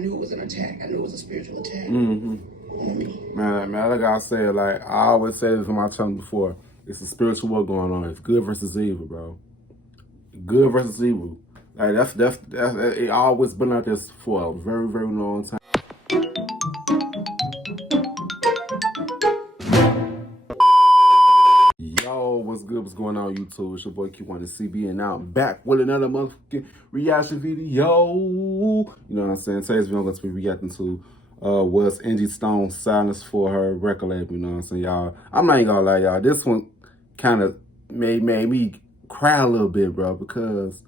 knew it was an attack. I knew it was a spiritual attack on me. Man, like I said, like I always said this on my channel before, it's a spiritual war going on. It's good versus evil, bro. Good versus evil. Like that's it always been like this for a very, very long time. Yo, what's good? What's going on, YouTube? It's your boy Kewonis CB, and now I'm back with another motherfucking reaction video. You know what I'm saying? Today's video I'm going to be reacting to was Angie Stone's silence for her record label. You know what I'm saying, y'all? I'm not even gonna lie, y'all. This one kind of made me cry a little bit, bro, because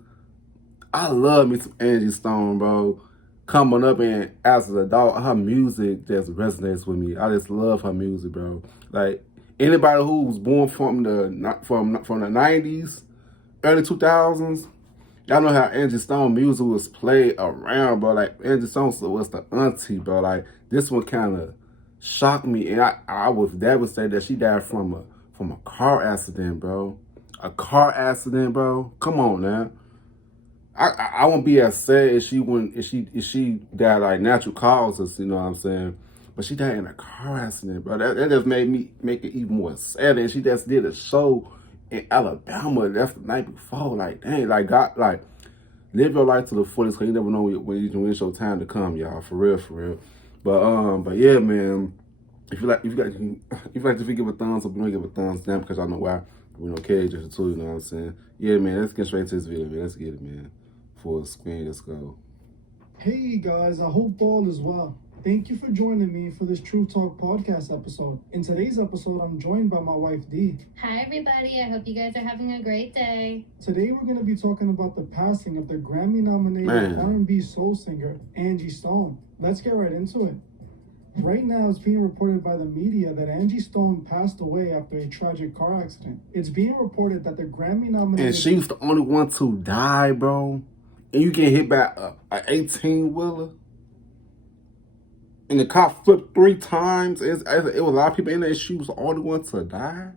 I love me some Angie Stone, bro. Coming up and as an adult, her music just resonates with me. I just love her music, bro. Like anybody who was born from the 90s, early 2000s, y'all know how Angie Stone music was played around, bro. Like Angie Stone was the auntie, bro. Like this one kind of shocked me, and I was devastated that she died from a car accident, bro. A car accident, bro. Come on now. I won't be as sad if she died like natural causes, you know what I'm saying? But she died in a car accident, bro. That just make it even more sad. And she just did a show in Alabama. That's the night before. Like, dang, like God, like live your life to the fullest, cause you never know when it's your time to come, y'all. For real, for real. But yeah, man. If you like to give a thumbs up, you don't give a thumbs down because I know why. We don't care just too, you know what I'm saying? Yeah, man. Let's get straight to this video, man. Let's get it, man. Full screen, let's go. Hey guys, I hope all is well. Thank you for joining me for this True Talk podcast episode. In today's episode, I'm joined by my wife, Dee. Hi everybody, I hope you guys are having a great day. Today we're going to be talking about the passing of the Grammy-nominated R&B soul singer, Angie Stone. Let's get right into it. Right now, it's being reported by the media that Angie Stone passed away after a tragic car accident. It's being reported that the Grammy-nominated... And she was the only one to die, bro. And you get hit by an 18-wheeler. And the cop flipped 3 times. It was a lot of people in there, and she was the only one to die.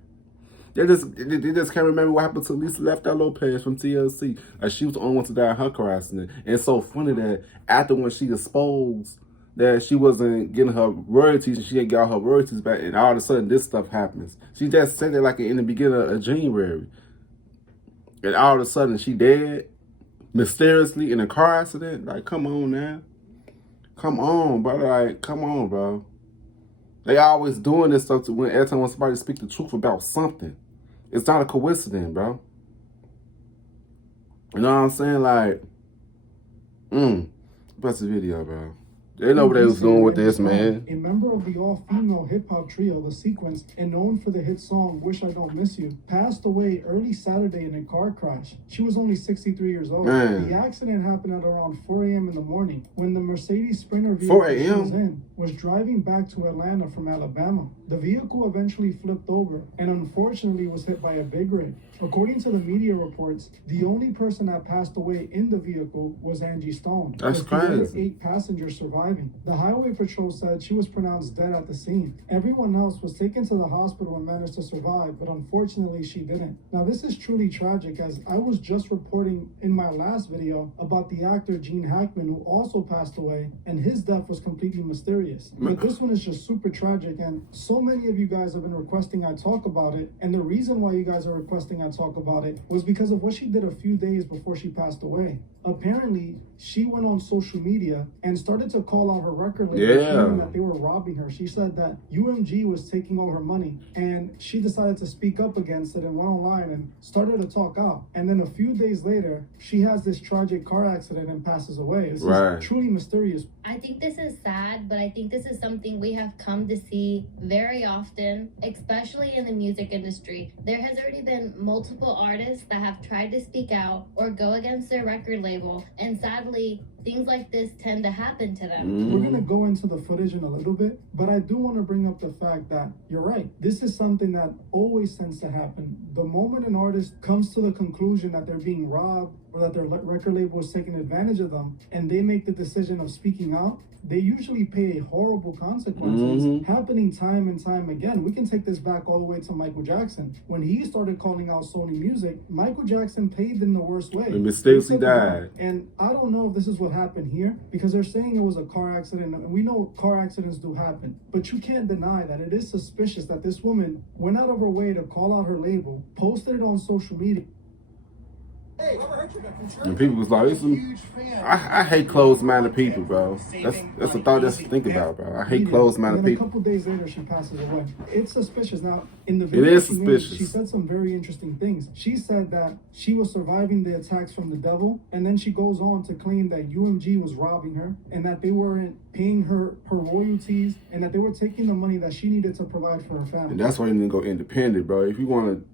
They just can't remember what happened to Lisa Lopez from TLC. Like, she was the only one to die in her car accident. And it's so funny that after when she exposed that she wasn't getting her royalties and she didn't get all her royalties back, and all of a sudden this stuff happens. She just said that like in the beginning of January. And all of a sudden she dead mysteriously in a car accident. Like, come on now. Come on, bro. Like, come on, bro. They always doing this stuff to every time when somebody speak the truth about something. It's not a coincidence, bro. You know what I'm saying? Like, that's the video, bro. They know what they was doing with this, man. A member of the all-female hip-hop trio, The Sequence, and known for the hit song Wish I Don't Miss You, passed away early Saturday in a car crash. She was only 63 years old. Man. The accident happened at around 4 a.m. in the morning when the Mercedes Sprinter vehicle she was was driving back to Atlanta from Alabama. The vehicle eventually flipped over and unfortunately was hit by a big rig. According to the media reports, the only person that passed away in the vehicle was Angie Stone. That's crazy. The other 8 passengers surviving. The highway patrol said she was pronounced dead at the scene. Everyone else was taken to the hospital and managed to survive, but unfortunately she didn't. Now this is truly tragic, as I was just reporting in my last video about the actor Gene Hackman, who also passed away, and his death was completely mysterious. But this one is just super tragic, and so many of you guys have been requesting I talk about it, and the reason why you guys are requesting I talk about it was because of what she did a few days before she passed away. Apparently, she went on social media and started to call out her record label, claiming that they were robbing her. She said that UMG was taking all her money, and she decided to speak up against it and went online and started to talk out. And then a few days later, she has this tragic car accident and passes away. This is truly mysterious. I think this is sad, but I think this is something we have come to see very often, especially in the music industry. There has already been multiple artists that have tried to speak out or go against their record label, and sadly, things like this tend to happen to them. We're going to go into the footage in a little bit, but I do want to bring up the fact that you're right. This is something that always tends to happen. The moment an artist comes to the conclusion that they're being robbed or that their record label is taking advantage of them, and they make the decision of speaking out, they usually pay horrible consequences, happening time and time again. We can take this back all the way to Michael Jackson. When he started calling out Sony Music, Michael Jackson paid in the worst way. And mysteriously died. And I don't know if this is what happened here, because they're saying it was a car accident, and we know car accidents do happen. But you can't deny that it is suspicious that this woman went out of her way to call out her label, posted it on social media. And people was like, I hate closed-minded people, bro. That's a thought just to think about, bro. I hate closed-minded people. A couple days later, she passes away. It's suspicious. Now, in the It video is suspicious. she said some very interesting things. She said that she was surviving the attacks from the devil, and then she goes on to claim that UMG was robbing her, and that they weren't paying her royalties, and that they were taking the money that she needed to provide for her family. And that's why you need to go independent, bro. If you want to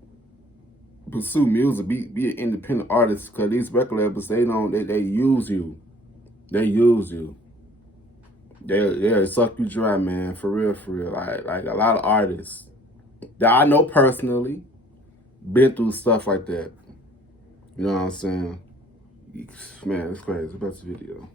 pursue music, be an independent artist, because these record labels, they use you. They use you. They'll suck you dry, man, for real. Like a lot of artists that I know personally been through stuff like that. You know what I'm saying? Man, it's crazy. About the video.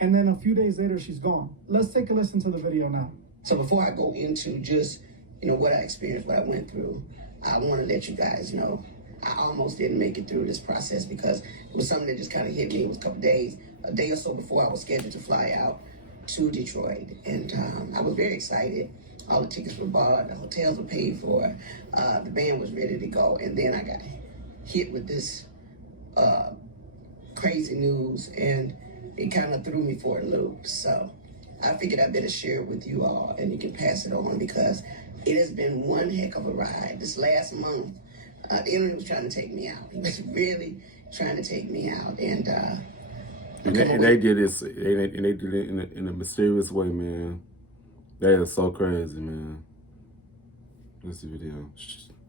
And then a few days later, she's gone. Let's take a listen to the video now. So before I go into just, what I experienced, what I went through, I want to let you guys know I almost didn't make it through this process because it was something that just kind of hit me. It was a day or so before I was scheduled to fly out to Detroit. And I was very excited. All the tickets were bought, the hotels were paid for, the band was ready to go. And then I got hit with this crazy news, and it kind of threw me for a loop. So I figured I better share it with you all, and you can pass it on, because it has been one heck of a ride. This last month, the enemy was trying to take me out. He was really trying to take me out, and they did this, and they did it in a mysterious way, man. That is so crazy, man. That's the video.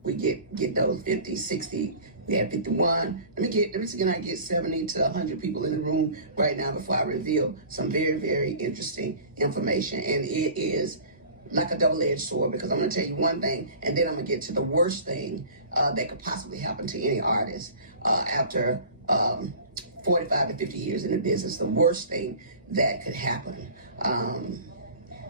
We get those 50, 60. We have 51. Let me see, can I get 70 to 100 people in the room right now before I reveal some very, very interesting information. And it is like a double-edged sword, because I'm going to tell you one thing, and then I'm going to get to the worst thing that could possibly happen to any artist after 45 to 50 years in the business. The worst thing that could happen.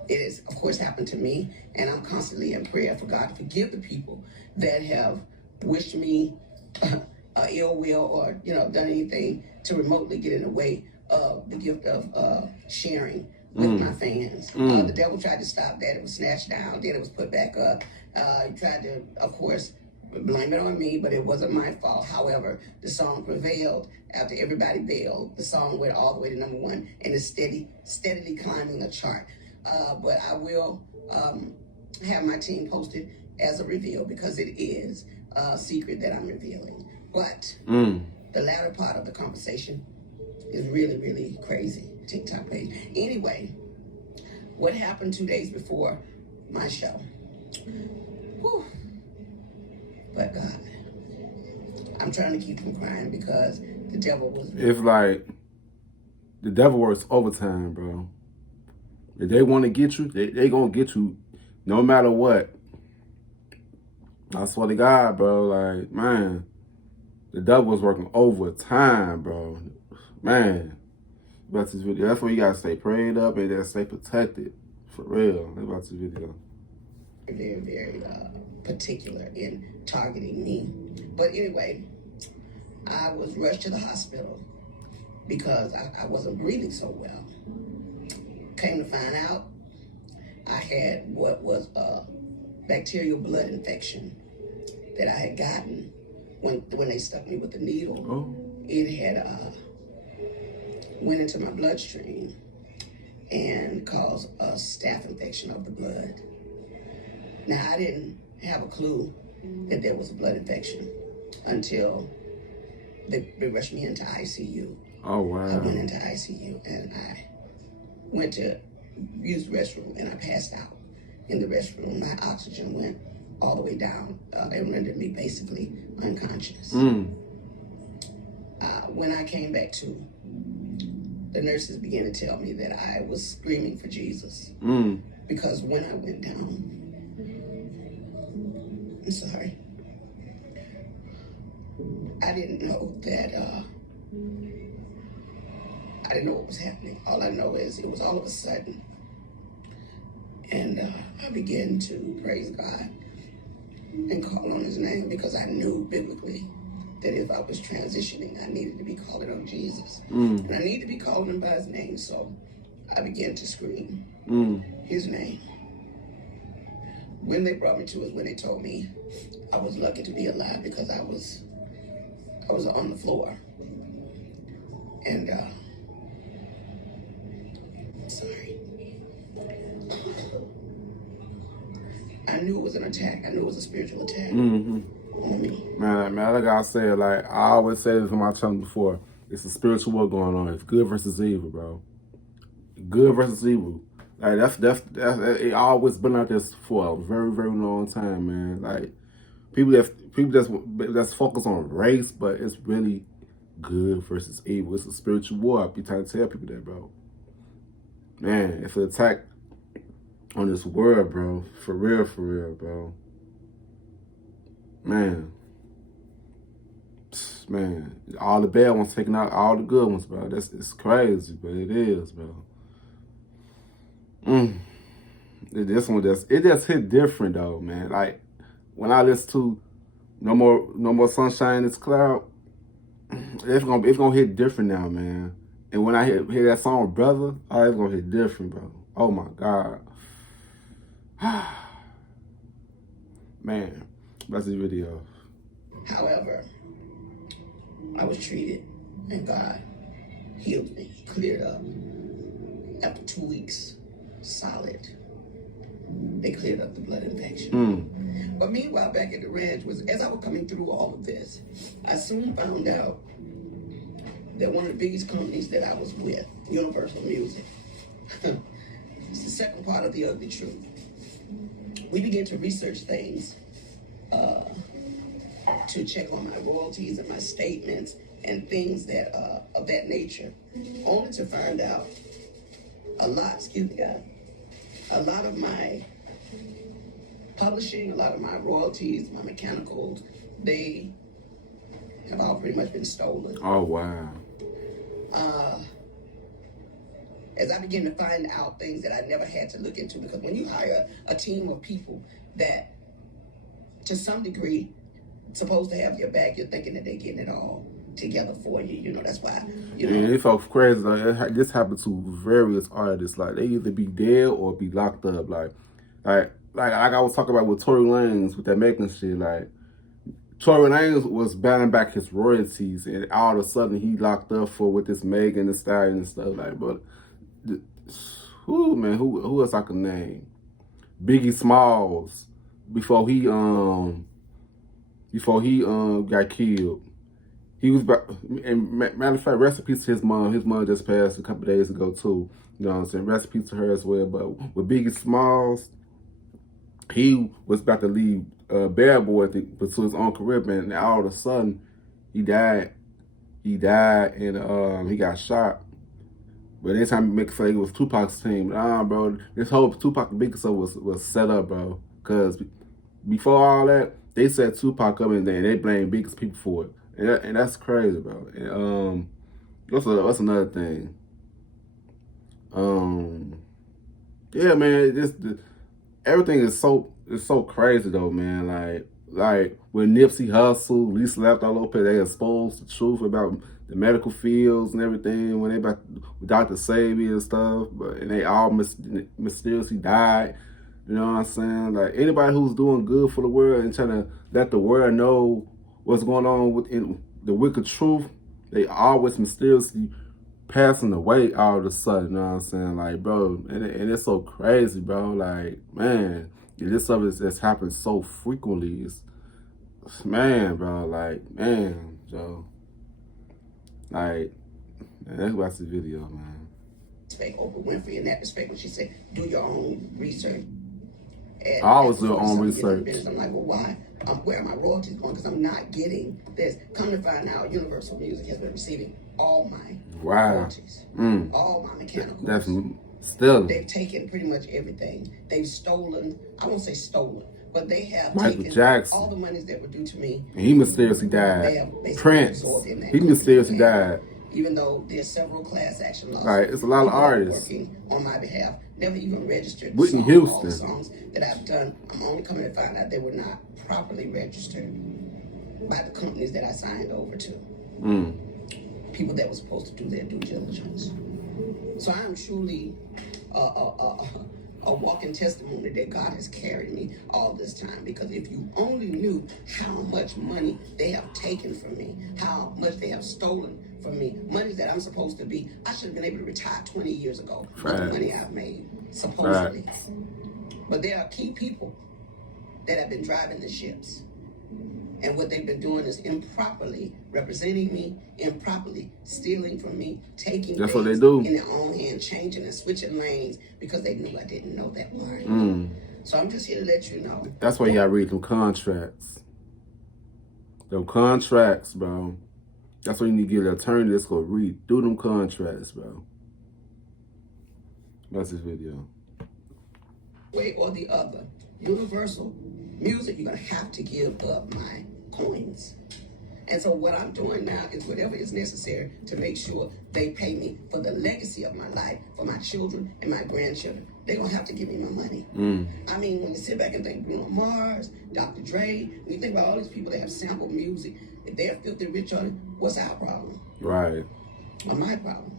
It has, of course, happened to me, and I'm constantly in prayer for God to forgive the people that have wished me ill will, or done anything to remotely get in the way of the gift of sharing with my fans. The devil tried to stop that. It was snatched down, then it was put back up. He tried to, of course, blame it on me, but it wasn't my fault. However, the song prevailed after everybody bailed. The song went all the way to #1 and is steadily climbing a chart. But I will have my team posted as a reveal, because it is a secret that I'm revealing. But the latter part of the conversation is really, really crazy. TikTok page. Anyway, what happened 2 days before my show? Whew. But God, I'm trying to keep from crying, because the devil was... It's like the devil works overtime, bro. If they want to get you, they gonna get you no matter what. I swear to God, bro. Like, man, the devil was working overtime, bro. Man, about this video. That's why you gotta stay prayed up and then stay protected. For real. About this video. Very, very particular in targeting me. But anyway, I was rushed to the hospital because I wasn't breathing so well. Came to find out, I had what was a bacterial blood infection that I had gotten when they stuck me with the needle. Oh. It had went into my bloodstream and caused a staph infection of the blood. Now, I didn't have a clue that there was a blood infection until they rushed me into ICU. Oh, wow. I went into ICU, and I went to use the restroom, and I passed out in the restroom. My oxygen went all the way down. It rendered me basically unconscious. When I came back to, the nurses began to tell me that I was screaming for Jesus. Because when I went down, I'm sorry, I didn't know that, I didn't know what was happening. All I know is it was all of a sudden. And I began to praise God and call on his name, because I knew biblically that if I was transitioning, I needed to be calling on Jesus. Mm. And I need to be calling him by his name. So I began to scream his name. When they brought me to it, when they told me I was lucky to be alive because I was on the floor. And sorry. I knew it was an attack. I knew it was a spiritual attack on me. Man, like I said, like I always said this on my channel before, it's a spiritual war going on. It's good versus evil, bro. Good versus evil. Like that's it always been like this for a very, very long time, man. Like people that's focused on race, but it's really good versus evil. It's a spiritual war. I be trying to tell people that, bro. Man, it's an attack on this world, bro. For real, bro. Man, all the bad ones taking out all the good ones, bro. It's crazy, but it is, bro. This one it just hit different though, man. Like when I listen to No More Sunshine in This Cloud, it's gonna hit different now, man. And when I hear that song Brother, oh, it's gonna hit different, bro. Oh my God. Man, that's the video. However, I was treated and God healed me, cleared up. After 2 weeks, solid, they cleared up the blood infection. But meanwhile, back at the ranch, as I was coming through all of this, I soon found out that one of the biggest companies that I was with, Universal Music, it's the second part of the ugly truth. We began to research things to check on my royalties and my statements and things that of that nature, only to find out a lot of my publishing, a lot of my royalties, my mechanicals, they have all pretty much been stolen. Oh, wow. As I began to find out things that I never had to look into, because when you hire a team of people that, to some degree, supposed to have your back, you're thinking that they're getting it all together for you. You know, that's why, you know. Yeah, it felt crazy. Like, this happened to various artists. Like, they either be dead or be locked up. Like I was talking about with Tory Lanez, with that making shit. Like, Tory Lanez was battling back his royalties, and all of a sudden he locked up for with this Megan Thee Stallion and stuff. Like, but who else I can name? Biggie Smalls, before he got killed. He was, and matter of fact, rest in peace to his mom. His mom just passed a couple days ago too. You know what I'm saying? Rest in peace to her as well. But with Biggie Smalls, he was about to leave Bad Boy to pursue his own career, and all of a sudden, he died. He died, and he got shot. But this time, make it say it was Tupac's team. Bro, this whole Tupac and Biggie stuff was set up, bro. Because before all that, they set Tupac up and they blamed Biggie's people for it. And that's crazy, bro. And what's another thing? Yeah, man, everything is so crazy though, man. Like when Nipsey Hussle, Lisa Lopez, they exposed the truth about the medical fields and everything when they about with Dr. Sabi and stuff, and they all mysteriously died. You know what I'm saying? Like anybody who's doing good for the world and trying to let the world know what's going on within the wicked truth, they always mysteriously passing away all of a sudden. You know what I'm saying? Like, bro, and it's so crazy, bro. Like, man, this stuff has happened so frequently. It's, man, bro, like, man, Joe. Like, man, let's watch the video, man. Respect Oprah Winfrey in that respect when she said, do your own research. And I always do your own research. I'm like, well, why? Where are my royalties going? Because I'm not getting this. Come to find out, Universal Music has been receiving all my royalties, all my mechanicals. That's still. They've taken pretty much everything. They've stolen. I won't say stolen, but they have Michael taken Jackson. all the monies that were due to me. And he mysteriously died. Prince. He mysteriously died. Even though there's several class action lawsuits. Right, it's a lot of artists working on my behalf. Never even registered. Whitney All Houston. the songs that I've done, I'm only coming to find out they were not properly registered. by the companies that I signed over to. People that were supposed to do their due diligence. So I am truly a walking testimony that God has carried me all this time. Because if you only knew how much money they have taken from me, how much they have stolen from me, money that I'm supposed to be, I should have been able to retire 20 years ago with the money I've made, supposedly. But there are key people that have been driving the ships. And what they've been doing is improperly representing me, improperly stealing from me, taking That's things what they do in their own hand, changing and switching lanes because they knew I didn't know that part. So I'm just here to let you know. That's why you gotta read them contracts. Them contracts, bro. That's why you need to get an attorney that's gonna read through them contracts, bro. That's this video. Way or the other. Universal Music, you're gonna have to give up my coins. And so what I'm doing now is whatever is necessary to make sure they pay me for the legacy of my life, for my children and my grandchildren. They're gonna have to give me my money. I mean, when you sit back and think Bruno Mars, Dr. Dre, when you think about all these people that have sampled music, if they're filthy rich on it, what's our problem? Right. Or my problem?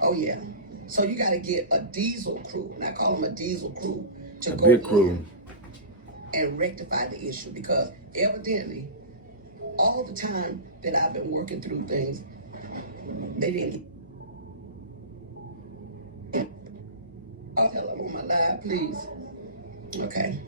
Oh yeah. So you gotta get a diesel crew, and I call them a diesel crew, to A go big crew. and rectify the issue, because evidently all the time that I've been working through things, they didn't get. Oh hell, I'm on my live, please. Okay,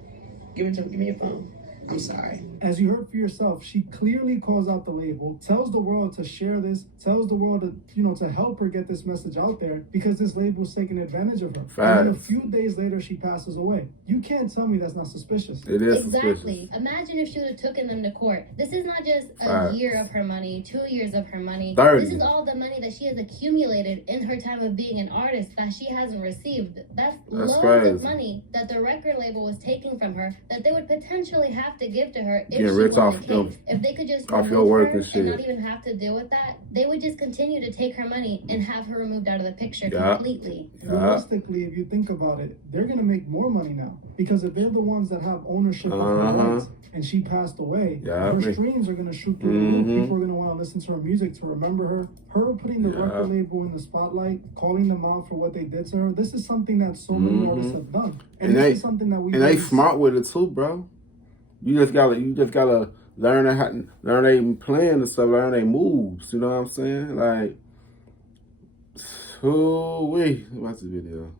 give me your phone. I'm sorry. As you heard for yourself, she clearly calls out the label, tells the world to share this, tells the world to, to help her get this message out there because this label is taking advantage of her. Facts. And then a few days later, she passes away. You can't tell me that's not suspicious. It is Exactly. suspicious. Imagine if she would have taken them to court. This is not just a Facts. year of her money, 2 years of her money. 30. This is all the money that she has accumulated in her time of being an artist that she hasn't received. That's loads crazy. of money that the record label was taking from her that they would potentially have to give to her if Get she rich won off the case. them- If they could just off your remove work her and shit. not even have to deal with that, they would just continue to take her money and have her removed out of the picture Yeah. completely. Realistically, if you think about it, they're going to make more money now because if they're the ones that have ownership of her rights and she passed away, Yeah, her me- streams are going to shoot through the roof. People are going to want to listen to her music, to remember her. Her putting the record label in the spotlight, calling them out for what they did to her. This is something that so many artists have done, and this is something that we and they smart with it too, bro. You just gotta learn their plan and stuff, learn their moves. You know what I'm saying? Like, watch the video.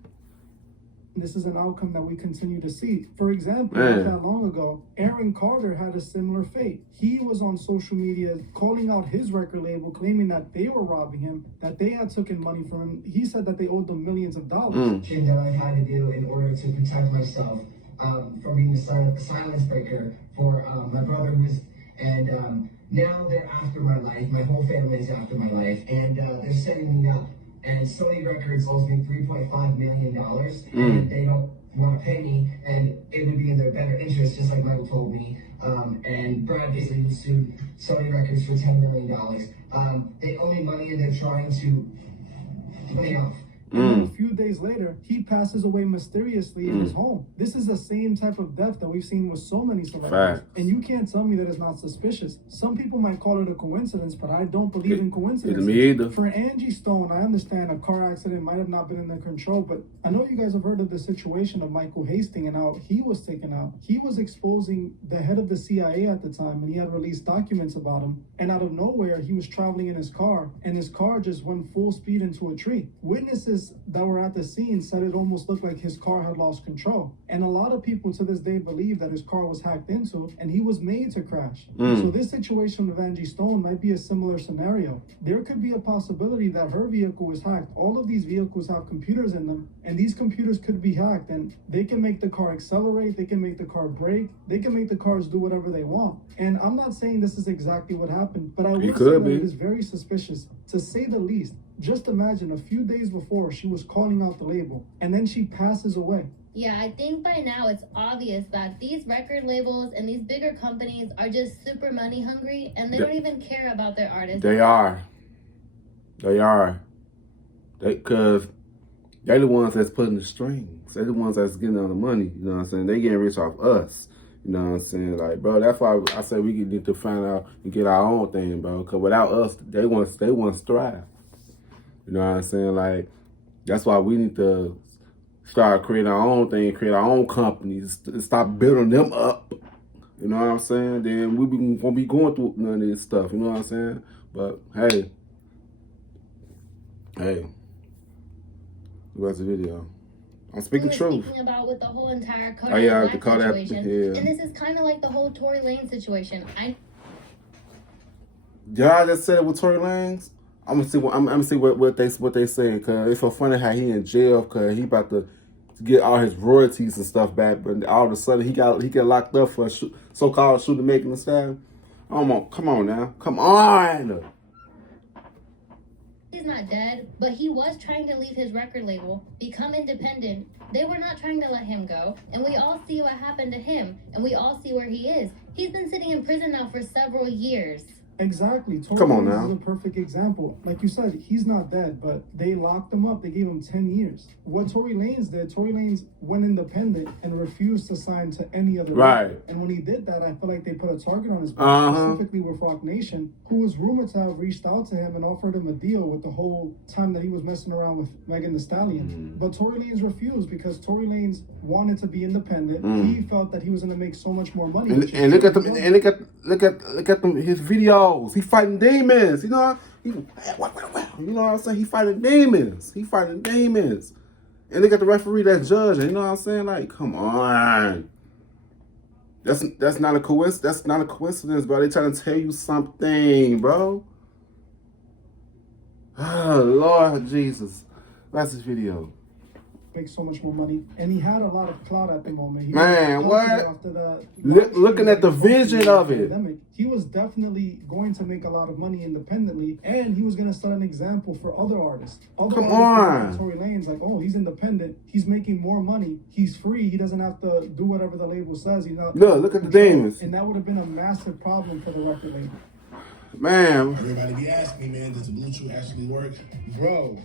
This is an outcome that we continue to see. For example, not that long ago, Aaron Carter had a similar fate. He was on social media calling out his record label, claiming that they were robbing him, that they had taken money from him. He said that they owed them millions of dollars. That I've had to do in order to protect myself from being a silence breaker for my brother and now they're after my life. My whole family is after my life, and they're setting me up. And Sony Records owes me $3.5 million, and they don't want to pay me, and it would be in their better interest, just like Michael told me. And Brad basically sued Sony Records for $10 million. They owe me money, and they're trying to pay off. And then a few days later, he passes away mysteriously in his home. This is the same type of death that we've seen with so many celebrities. Facts. And you can't tell me that it's not suspicious. Some people might call it a coincidence, but I don't believe in coincidences. Me either. For Angie Stone, I understand a car accident might have not been in their control, but I know you guys have heard of the situation of Michael Hastings and how he was taken out. He was exposing the head of the CIA at the time, and he had released documents about him. And out of nowhere, he was traveling in his car, and his car just went full speed into a tree. Witnesses that were at the scene said it almost looked like his car had lost control. And a lot of people to this day believe that his car was hacked into and he was made to crash. So this situation with Angie Stone might be a similar scenario. There could be a possibility that her vehicle was hacked. All of these vehicles have computers in them, and these computers could be hacked, and they can make the car accelerate, they can make the car brake, they can make the cars do whatever they want. And I'm not saying this is exactly what happened, but I would say that it is very suspicious, to say the least. Just imagine a few days before she was calling out the label, and then she passes away. Yeah, I think by now it's obvious that these record labels and these bigger companies are just super money hungry, and they don't even care about their artists. They are. Because they're the ones that's putting the strings. They're the ones that's getting all the money. You know what I'm saying? They getting rich off us. You know what I'm saying? Like, bro, that's why I say we need to find out and get our own thing, bro. Because without us, they want to thrive. You know what I'm saying? Like, that's why we need to start creating our own thing, create our own companies, stop building them up. You know what I'm saying? Then we won't be going through none of this stuff. You know what I'm saying? But hey, what's the video? I'm speaking truth. Speaking about with the whole entire Kodak Oh yeah, Black to call that. situation, Yeah. and this is kind of like the whole Tory Lanez situation. Y'all just said it with Tory Lanez. I'm gonna see what they saying, cause it's so funny how he in jail, cause he about to get all his royalties and stuff back, but all of a sudden he get locked up for so-called shooting, making and stuff. Come on now, come on. He's not dead, but he was trying to leave his record label, become independent. They were not trying to let him go, and we all see what happened to him, and we all see where he is. He's been sitting in prison now for several years. Exactly. Tory Come on Lanez now. is a perfect example. Like you said, he's not dead, but they locked him up. They gave him 10 years. What Tory Lanez did, Tory Lanez went independent and refused to sign to any other Right. label. And when he did that, I feel like they put a target on his back, specifically with Rock Nation, who was rumored to have reached out to him and offered him a deal with the whole time that he was messing around with Megan Thee Stallion. But Tory Lanez refused because Tory Lanez wanted to be independent. He felt that he was going to make so much more money. And look at them. And look at them. His videos. He fighting demons. You know. You know what I'm saying? He fighting demons. And look at the referee that's judging. You know what I'm saying? Like, come on. That's not a coincidence. That's not a coincidence, bro. They trying to tell you something, bro. Oh Lord Jesus. That's this video. Make so much more money, and he had a lot of clout at the moment. He Man, was what? after the Looking at the vision of it. pandemic, he was definitely going to make a lot of money independently, and he was going to set an example for other artists. Come on. Like Tory Lanez, like, oh, he's independent, he's making more money, he's free, he doesn't have to do whatever the label says. He's not. Look at the demons. And that would have been a massive problem for the record label. Man. Everybody be asking me, man, does the Bluetooth actually work? Bro,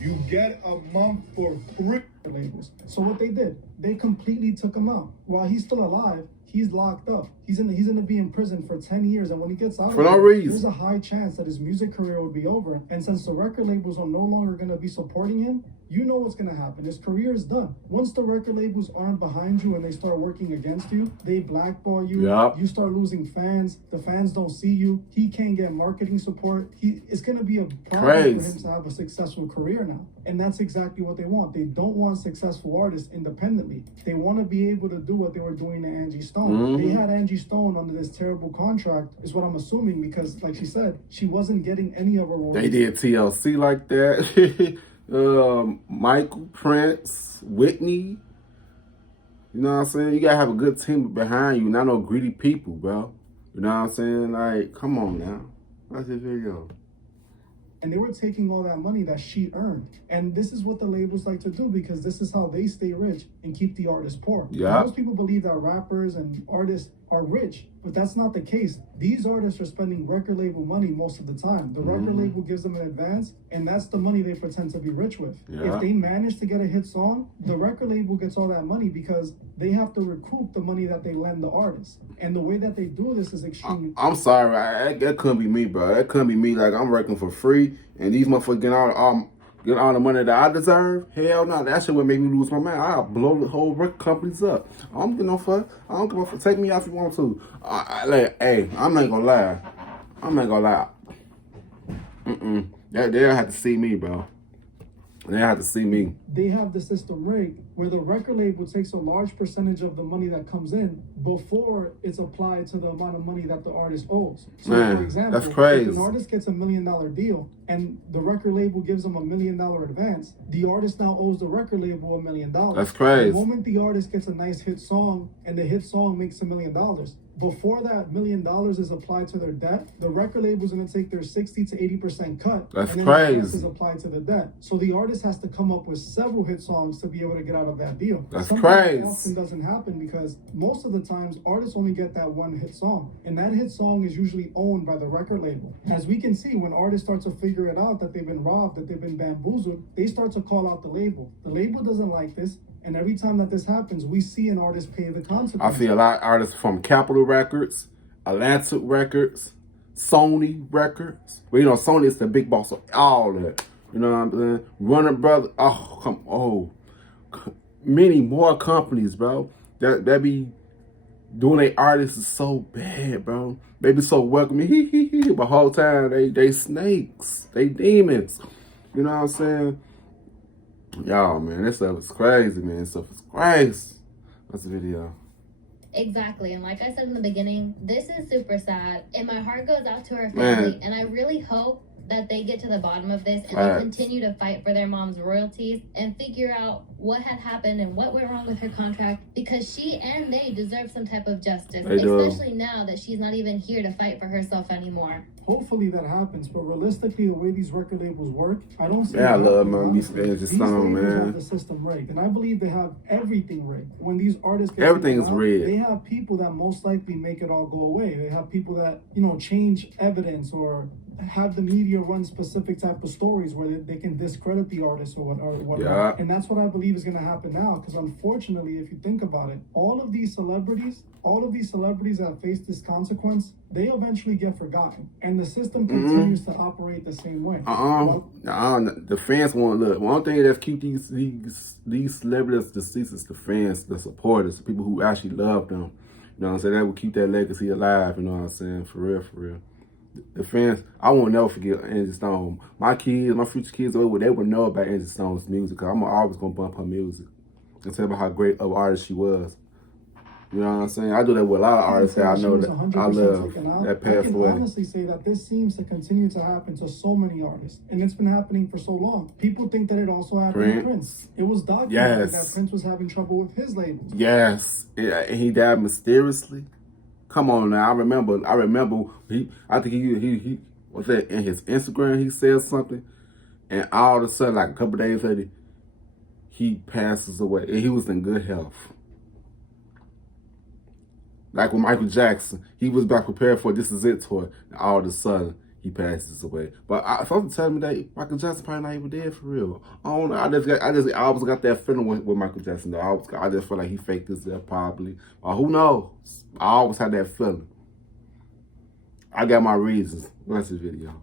you get a month for free. Labels. So what they did, they completely took him out. While he's still alive, he's locked up. He's gonna be in prison for 10 years, and when he gets out, for no reason, there's a high chance that his music career would be over. And since the record labels are no longer gonna be supporting him, you know what's gonna happen. His career is done. Once the record labels aren't behind you and they start working against you, they blackball you. Yep. You start losing fans. The fans don't see you. He can't get marketing support. It's gonna be a problem for him to have a successful career now. And that's exactly what they want. They don't want successful artists independently. They want to be able to do what they were doing to Angie Stone. They had Angie Stone under this terrible contract, is what I'm assuming, because like she said, she wasn't getting any of her roles. They did TLC like that. Michael, Prince, Whitney. You know what I'm saying? You gotta have a good team behind you, not no greedy people, bro. You know what I'm saying? Like, come on now. Watch this video. And they were taking all that money that she earned. And this is what the labels like to do, because this is how they stay rich and keep the artists poor. Yeah. Most people believe that rappers and artists are rich, but that's not the case. These artists are spending record label money most of the time. The record label gives them an advance, and that's the money they pretend to be rich with. Yeah. If they manage to get a hit song, the record label gets all that money because they have to recoup the money that they lend the artist. And the way that they do this is extremely... I'm sorry, that couldn't be me, bro. That couldn't be me. Like, I'm working for free, and these motherfuckers get all the money that I deserve. Hell no, that shit would make me lose my mind. I'll blow the whole record companies up. I don't give no fuck. I don't give a fuck. Take me out if you want to. Hey, I'm not gonna lie. They'll have to see me, bro. They have to see me. They have the system rigged where the record label takes a large percentage of the money that comes in before it's applied to the amount of money that the artist owes. So, Man, for example, that's crazy. if an artist gets $1 million deal and the record label gives them $1 million advance, the artist now owes the record label $1 million. That's crazy. The moment the artist gets a nice hit song and the hit song makes $1 million, before that $1 million is applied to their debt, the record label is going to take their 60 to 80% cut. That's and then crazy. The rest is applied to the debt. So the artist has to come up with several hit songs to be able to get out of that deal. That's Something crazy. that often doesn't happen because most of the times artists only get that one hit song, and that hit song is usually owned by the record label. As we can see, when artists start to figure it out that they've been robbed, that they've been bamboozled, they start to call out the label. The label doesn't like this, And every time that this happens, we see an artist pay the consequences. I see a lot of artists from Capitol Records, Atlantic Records, Sony Records. Well, you know, Sony is the big boss of all that. You know what I'm saying? Runner Brother. Many more companies, bro. That be doing their artists is so bad, bro. They be so welcoming, but the whole time they snakes, they demons. You know what I'm saying? Y'all, man, this stuff is crazy, man. This stuff is crazy. That's the video. Exactly. And like I said in the beginning, this is super sad. And my heart goes out to her family. Man. And I really hope that they get to the bottom of this and they continue to fight for their mom's royalties and figure out what had happened and what went wrong with her contract, because she and they deserve some type of justice, especially now that she's not even here to fight for herself anymore. Hopefully that happens, but realistically, the way these record labels work, I don't see. Yeah, I love man. These labels have the system rigged, and I believe they have everything rigged. When these artists get everything's out, rigged. They have people that most likely make it all go away. They have people that, you know, change evidence or have the media run specific type of stories where they can discredit the artist or whatnot. Yeah. And that's what I believe is going to happen now, because unfortunately, if you think about it, all of these celebrities that face this consequence, they eventually get forgotten, and the system continues to operate the same way. The fans want look. One thing that's keep these celebrities deceased is the fans, the supporters, the people who actually love them. You know what I'm saying? That will keep that legacy alive. You know what I'm saying? For real, for real. The fans, I won't never forget Angie Stone. My kids, my future kids, they would know about Angie Stone's music, because I'm always gonna bump her music and tell about how great of an artist she was. You know what I'm saying? I do that with a lot of artists that I know that I love that passed away. I can honestly say that this seems to continue to happen to so many artists, and it's been happening for so long. People think that it also happened to Prince. It was documented that Prince was having trouble with his labels. Yes, and he died mysteriously. Come on now, I remember. I think he was that in his Instagram. He said something, and all of a sudden, like a couple days later, he passes away, and he was in good health. Like with Michael Jackson, he was back prepared for This Is It tour, and all of a sudden, he passes away. But something telling me that Michael Jackson probably not even dead for real. I don't know. I always got that feeling with Michael Jackson though. I just feel like he faked his death probably. Or who knows? I always had that feeling. I got my reasons. Watch this video.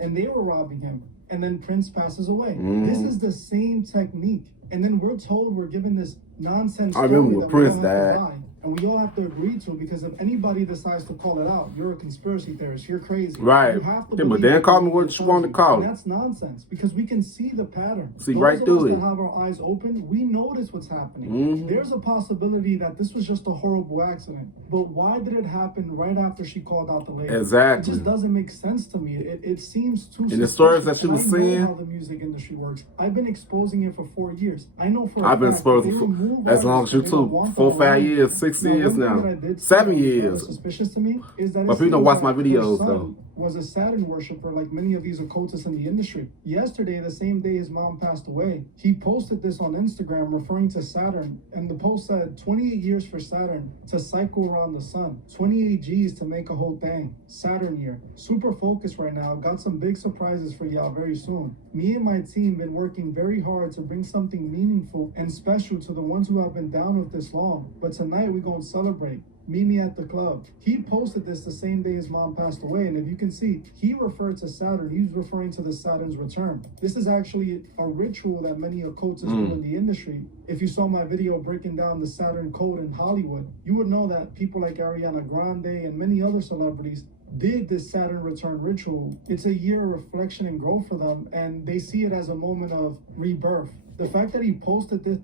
And they were robbing him, and then Prince passes away. This is the same technique. And then we're told we're given this nonsense. I remember when Prince died. And we all have to agree to it, because if anybody decides to call it out, you're a conspiracy theorist, you're crazy. Right. You have to but then call me what you want to call it. That's nonsense, because we can see the pattern. See right through it. Those of us that have our eyes open, we notice what's happening. There's a possibility that this was just a horrible accident. But why did it happen right after she called out the lady? Exactly. It just doesn't make sense to me. It seems too. And the stories that she was saying. I know saying. how the music industry works. I've been exposing it for 4 years. I know for. I've been exposing for as long as you too. 4, 5 years, 6 years now. 7 years. Suspicious to me is that but people don't watch my videos though. Was a Saturn worshiper like many of these occultists in the industry. Yesterday, the same day his mom passed away, he posted this on Instagram referring to Saturn, and the post said 28 years for Saturn to cycle around the sun, 28 G's to make a whole thing. Saturn year. Super focused right now. Got some big surprises for y'all very soon. Me and my team been working very hard to bring something meaningful and special to the ones who have been down with this long. But tonight we gonna celebrate. Meet me at the club. He posted this the same day his mom passed away, and if you can see, he referred to Saturn. He was referring to the Saturn's return. This is actually a ritual that many occultists do in the industry. If you saw my video breaking down the Saturn code in Hollywood, you would know that people like Ariana Grande and many other celebrities did this Saturn return ritual. It's a year of reflection and growth for them, and they see it as a moment of rebirth. The fact that he posted this.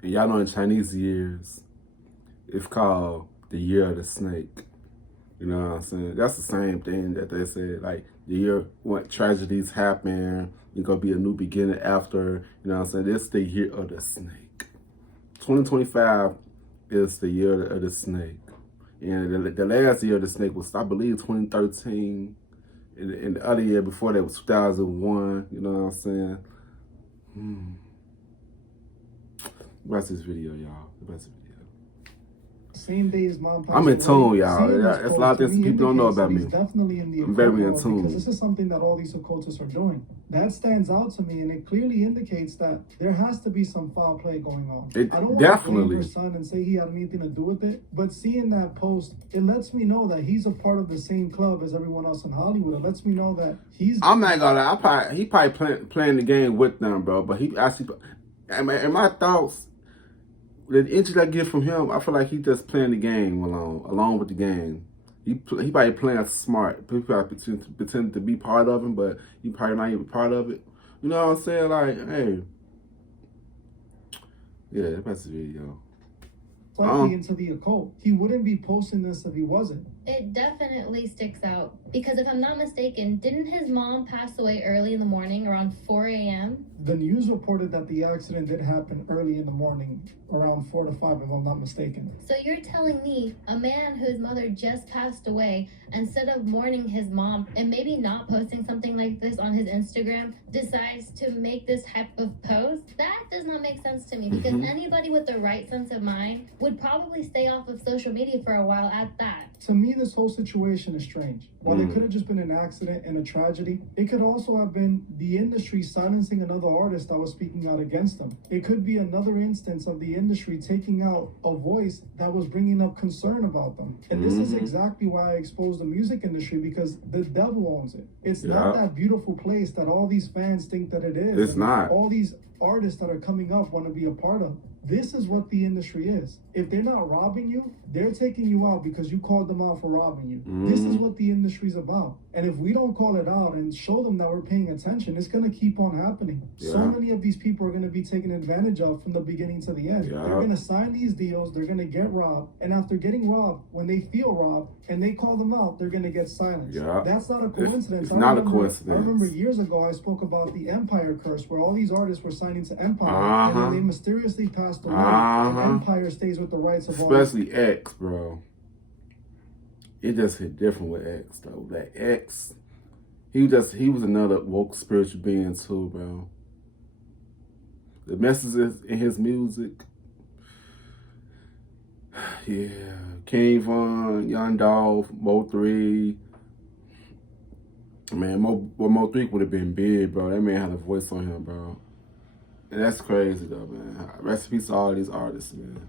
And y'all know in Chinese years, it's called the year of the snake. You know what I'm saying? That's the same thing that they said, like the year when tragedies happen, it's gonna be a new beginning after, you know what I'm saying? This is the year of the snake. 2025 is the year of the snake. And the last year of the snake was, I believe, 2013. And the other year before that was 2001, you know what I'm saying? Watch this video, y'all. Watch this video. same day his mom passed I'm in tune, away. y'all. Seeing this That's a lot of post, to things me, people don't know indicates that about me. he's definitely in the I'm very occult in world, tune. because this is something that all these occultists are doing. That stands out to me, and it clearly indicates that there has to be some foul play going on. It I don't want definitely. to blame her son and say he had anything to do with it, but seeing that post, it lets me know that he's a part of the same club as everyone else in Hollywood. It lets me know that he's... I'm not gonna lie. He probably playing the game with them, bro. But he actually, in my thoughts, the energy I get from him, I feel like he just playing the game along with the game. He probably playing smart. People probably pretend to be part of him, but he probably not even part of it. You know what I'm saying? Like, hey, yeah, that's the video. Slightly into the occult. He wouldn't be posting this if he wasn't. It definitely sticks out because if I'm not mistaken, didn't his mom pass away early in the morning around 4 a.m.? The news reported that the accident did happen early in the morning, around 4 to 5, if I'm not mistaken. So you're telling me a man whose mother just passed away, instead of mourning his mom and maybe not posting something like this on his Instagram, decides to make this type of post? That does not make sense to me because anybody with the right sense of mind would probably stay off of social media for a while at that. To me, this whole situation is strange. While it could have just been an accident and a tragedy, it could also have been the industry silencing another artist that was speaking out against them. It could be another instance of the industry taking out a voice that was bringing up concern about them. And this is exactly why I exposed the music industry, because the devil owns it. It's not that beautiful place that all these fans think that it is. It's not. All these artists that are coming up want to be a part of. This is what the industry is. If they're not robbing you, they're taking you out because you called them out for robbing you. This is what the industry's about. And if we don't call it out and show them that we're paying attention, it's going to keep on happening. So many of these people are going to be taken advantage of from the beginning to the end. They're going to sign these deals, they're going to get robbed, and after getting robbed, when they feel robbed and they call them out, they're going to get silenced. That's not a coincidence. It's not a coincidence. I remember years ago I spoke about the Empire curse, where all these artists were signing to Empire, and then they mysteriously passed away, and Empire stays with the rights of all. Especially X, bro. It just hit different with X, though. That X, he was another woke spiritual being too, bro. The messages in his music, yeah. King Von, Young Dolph, Mo3. Man, Mo3 would have been big, bro. That man had a voice on him, bro. And that's crazy, though, man. Rest in peace to all these artists, man.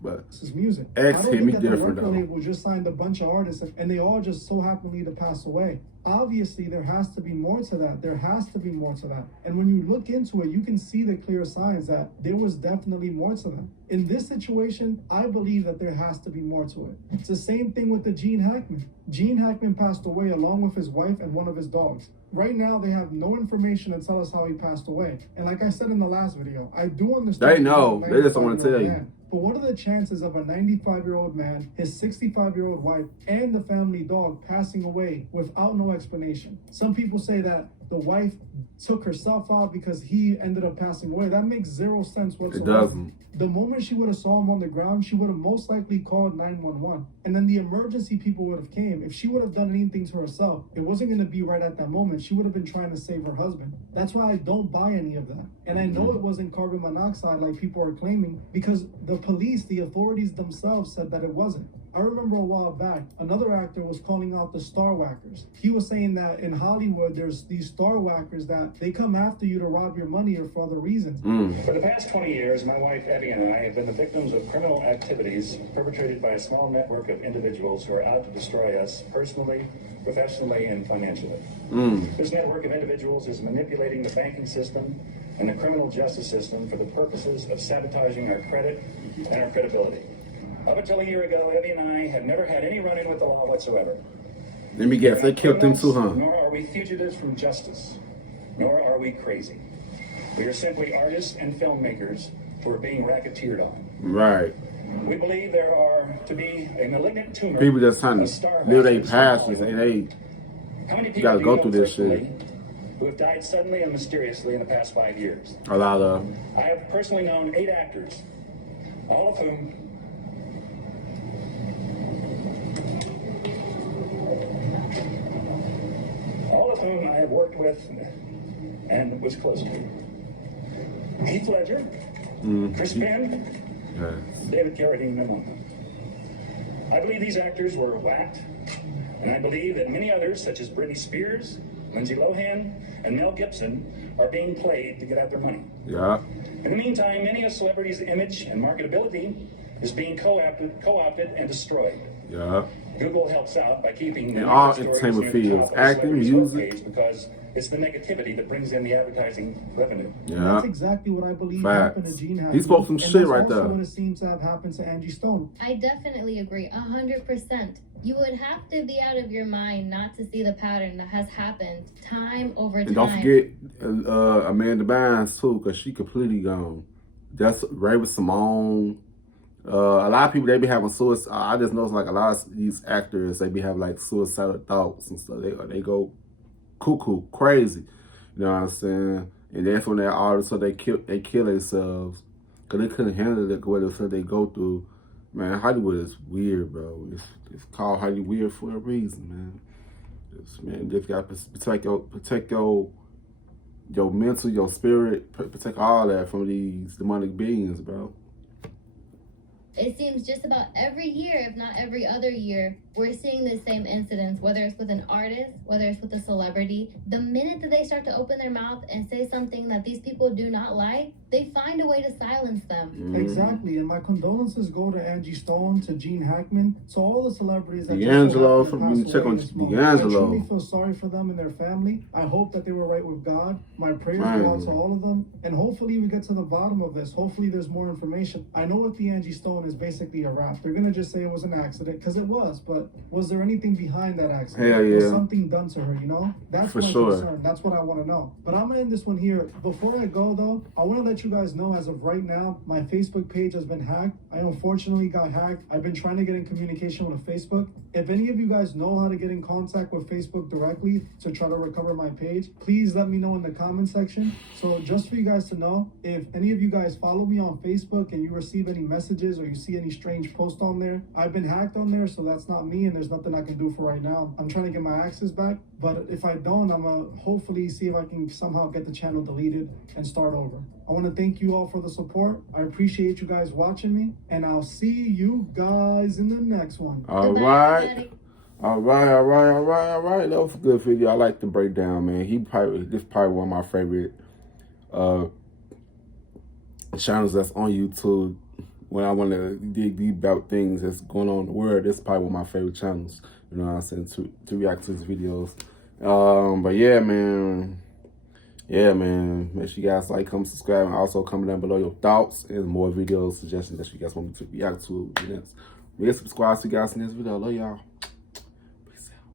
But this is music. X hit me different, though. The record label just signed a bunch of artists, and they all just so happened to pass away. Obviously, there has to be more to that. There has to be more to that. And when you look into it, you can see the clear signs that there was definitely more to them. In this situation, I believe that there has to be more to it. It's the same thing with the Gene Hackman. Gene Hackman passed away along with his wife and one of his dogs. Right now, they have no information to tell us how he passed away. And like I said in the last video, I do understand. They know. They just don't want to tell you. But what are the chances of a 95-year-old man, his 65-year-old wife, and the family dog passing away without no explanation? Some people say that the wife took herself out because he ended up passing away. That makes zero sense whatsoever. It doesn't. The moment she would have saw him on the ground, she would have most likely called 911. And then the emergency people would have came. If she would have done anything to herself, it wasn't going to be right at that moment. She would have been trying to save her husband. That's why I don't buy any of that. And I know it wasn't carbon monoxide like people are claiming, because the police, the authorities themselves said that it wasn't. I remember a while back, another actor was calling out the star whackers. He was saying that in Hollywood, there's these star whackers that they come after you to rob your money or for other reasons. For the past 20 years, my wife Evie and I have been the victims of criminal activities perpetrated by a small network of individuals who are out to destroy us personally, professionally, and financially. This network of individuals is manipulating the banking system and the criminal justice system for the purposes of sabotaging our credit and our credibility. Up until a year ago, Evie and I had never had any run-in with the law whatsoever. Let me guess, they killed them too, huh? Nor are we fugitives from justice, nor are we crazy. We are simply artists and filmmakers who are being racketeered on. Right. We believe there are to be a malignant tumor. People just trying to live their passions, and they gotta go through this shit. Who have died suddenly and mysteriously in the past 5 years. A lot of. I have personally known 8 actors, all of whom I have worked with and was close to. Heath Ledger, Chris Penn, David Carradine among them. I believe these actors were whacked, and I believe that many others, such as Britney Spears, Lindsay Lohan, and Mel Gibson, are being played to get out their money. Yeah. In the meantime, many a celebrity's image and marketability is being co-opted and destroyed. Yeah. Google helps out by keeping In all stories entertainment near the fields, top of the acting, celebrity's music. webpage because it's the negativity that brings in the advertising revenue. Yeah. That's exactly what I believe Facts. happened to Gene Hackman. He spoke some and shit that's right also there. what it seems to have happened to Angie Stone. I definitely agree, 100%. You would have to be out of your mind not to see the pattern that has happened time over time. And don't forget Amanda Bynes too, because she completely gone. That's Raven Simone. A lot of people, they be having suicide. I just noticed like a lot of these actors, they be having like suicidal thoughts and stuff. They go cuckoo, crazy. You know what I'm saying? And that's when they're artists, so they kill themselves because they couldn't handle it, what they go through. Man, Hollywood is weird, bro. It's called Hollywood weird for a reason, man. Just got to protect your mental, your spirit, protect all that from these demonic beings, bro. It seems just about every year, if not every other year, we're seeing the same incidents, whether it's with an artist, whether it's with a celebrity. The minute that they start to open their mouth and say something that these people do not like, they find a way to silence them. Exactly, and my condolences go to Angie Stone, to Gene Hackman, to all the celebrities that D'Angelo, just so happened to pass check away on this month. D'Angelo. I truly feel sorry for them and their family. I hope that they were right with God. My prayers go out to all of them, and hopefully we get to the bottom of this. Hopefully there's more information. I know with the Angie Stone is basically a wrap. They're gonna just say it was an accident, because it was, but was there anything behind that accident? Hell yeah. Was something done to her, you know? That's For my sure. concern. That's what I want to know. But I'm gonna end this one here. Before I go though, I want to let you guys know, as of right now, my Facebook page has been hacked. I unfortunately got hacked. I've been trying to get in communication with Facebook. If any of you guys know how to get in contact with Facebook directly to try to recover my page, please let me know in the comment section. So just for you guys to know, if any of you guys follow me on Facebook and you receive any messages or you see any strange posts on there, I've been hacked on there, so that's not me and there's nothing I can do for right now. I'm trying to get my access back, but if I don't, I'm gonna hopefully see if I can somehow get the channel deleted and start over. I want to thank you all for the support. I appreciate you guys watching me, and I'll see you guys in the next one. All Goodbye, right. everybody. All right. That was a good video. I like the breakdown, man. This probably one of my favorite channels that's on YouTube. When I want to dig deep about things that's going on in the world, this is probably one of my favorite channels. You know what I'm saying, to react to his videos. But yeah, man. Make sure you guys like, comment, subscribe, and also comment down below your thoughts and more video suggestions that you guys want me to react to. Subscribe to you guys in this video. I love y'all.